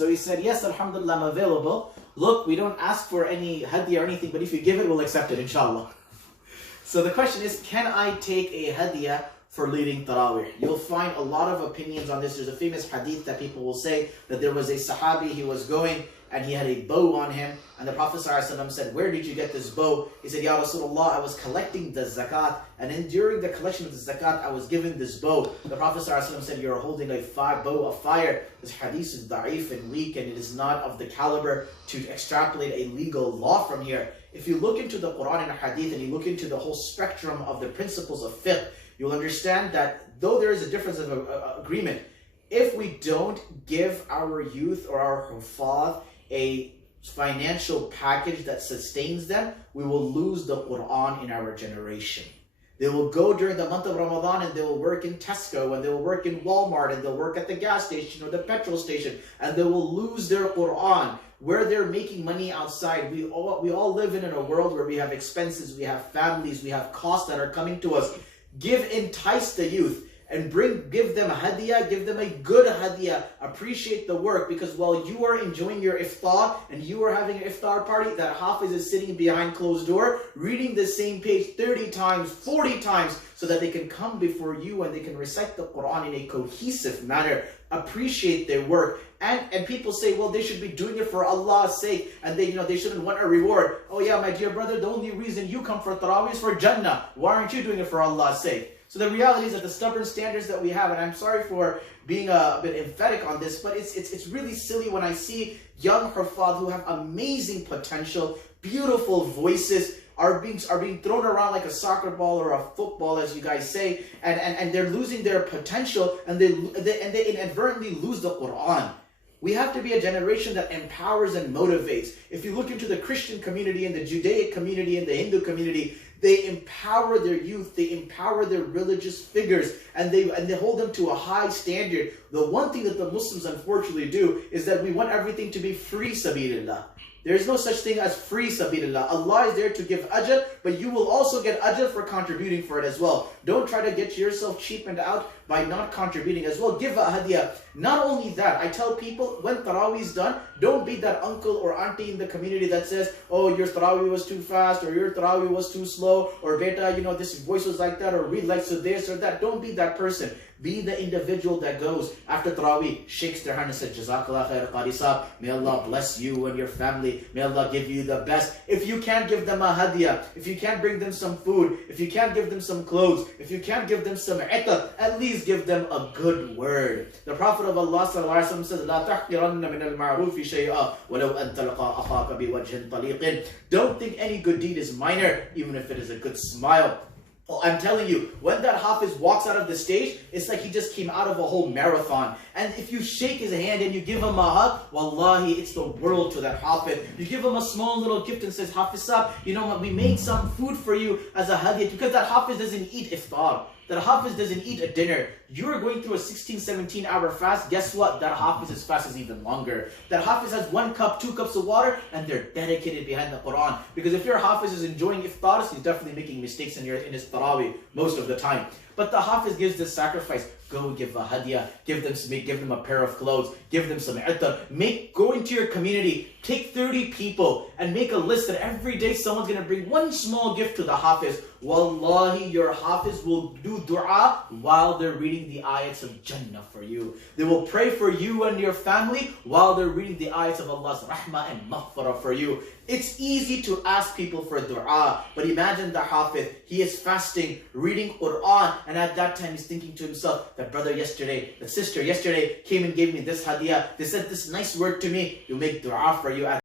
So he said, yes, alhamdulillah, I'm available. Look, we don't ask for any hadiyah or anything, but if you give it, we'll accept it, inshallah. So the question is, can I take a hadiyah for leading Taraweeh? You'll find a lot of opinions on this. There's a famous hadith that people will say that there was a sahabi, he was going and he had a bow on him, and the Prophet ﷺ said, where did you get this bow? He said, Ya Rasulullah, I was collecting the zakat, and during the collection of the zakat, I was given this bow. The Prophet ﷺ said, you're holding a bow of fire. This hadith is da'if and weak, and it is not of the caliber to extrapolate a legal law from here. If you look into the Quran and hadith, and you look into the whole spectrum of the principles of fiqh, you'll understand that though there is a difference of agreement, if we don't give our youth or our huffadh a financial package that sustains them, we will lose the Quran in our generation. They will go during the month of Ramadan and they will work in Tesco and they will work in Walmart and they'll work at the gas station or the petrol station, and they will lose their Quran where they're making money outside. We all live in a world where we have expenses, we have families, we have costs that are coming to us. Entice the youth and give them a hadiyah, give them a good hadiyah. Appreciate the work, because while you are enjoying your iftar and you are having an iftar party, that hafiz is sitting behind closed door reading the same page 30 times, 40 times, so that they can come before you and they can recite the Quran in a cohesive manner. Appreciate their work. And people say, well, they should be doing it for Allah's sake, and they shouldn't want a reward. Oh yeah, my dear brother, the only reason you come for Taraweeh is for Jannah. Why aren't you doing it for Allah's sake? So the reality is that the stubborn standards that we have, and I'm sorry for being a bit emphatic on this, but it's really silly when I see young huffadh who have amazing potential, beautiful voices, are being thrown around like a soccer ball or a football, as you guys say, and they're losing their potential, and they inadvertently lose the Quran. We have to be a generation that empowers and motivates. If you look into the Christian community and the Judaic community and the Hindu community, they empower their youth, they empower their religious figures, and they hold them to a high standard. The one thing that the Muslims unfortunately do is that we want everything to be free sabilillah. There is no such thing as free sabilillah. Allah is there to give ajr, but you will also get ajr for contributing for it as well. Don't try to get yourself cheapened out by not contributing as well. Give a hadiyah. Not only that, I tell people, when Taraweeh is done, don't be that uncle or auntie in the community that says, oh, your Taraweeh was too fast, or your Taraweeh was too slow, or beta, this voice was like that, or read like so this or that. Don't be that person. Be the individual that goes after Taraweeh, shakes their hand and says, Jazakallah khair Qari Sahab, may Allah bless you and your family, may Allah give you the best. If you can't give them a hadiyah, if you can't bring them some food, if you can't give them some clothes, if you can't give them some itar, at least give them a good word. The Prophet of Allah ﷺ says, لا تحقرن من المعروف شيئا ولو أن تلقى أخاك بوجه طليق. Don't think any good deed is minor, even if it is a good smile. Oh, I'm telling you, when that hafiz walks out of the stage, it's like he just came out of a whole marathon. And if you shake his hand and you give him a hug, wallahi, it's the world to that hafiz. You give him a small little gift and says, Hafiz Sahab, you know what, we made some food for you as a hadiyah, because that hafiz doesn't eat iftar. That hafiz doesn't eat a dinner. You're going through a 16, 17 hour fast. Guess what? That hafiz's fast is even longer. That hafiz has 1 cup, 2 cups of water, and they're dedicated behind the Quran. Because if your hafiz is enjoying iftars, he's definitely making mistakes in his Taraweeh most of the time. But the hafiz gives this sacrifice. Go give a hadiyah, give them a pair of clothes, give them some itar. Go into your community, take 30 people and make a list that every day someone's going to bring one small gift to the hafiz. Wallahi, your hafiz will do dua while they're reading the ayats of Jannah for you. They will pray for you and your family while they're reading the ayats of Allah's rahmah and maghfirah for you. It's easy to ask people for dua, but imagine the hafiz, he is fasting, reading Quran, and at that time he's thinking to himself, that brother yesterday, that sister yesterday came and gave me this hadiyah, they said this nice word to me, you make dua for you.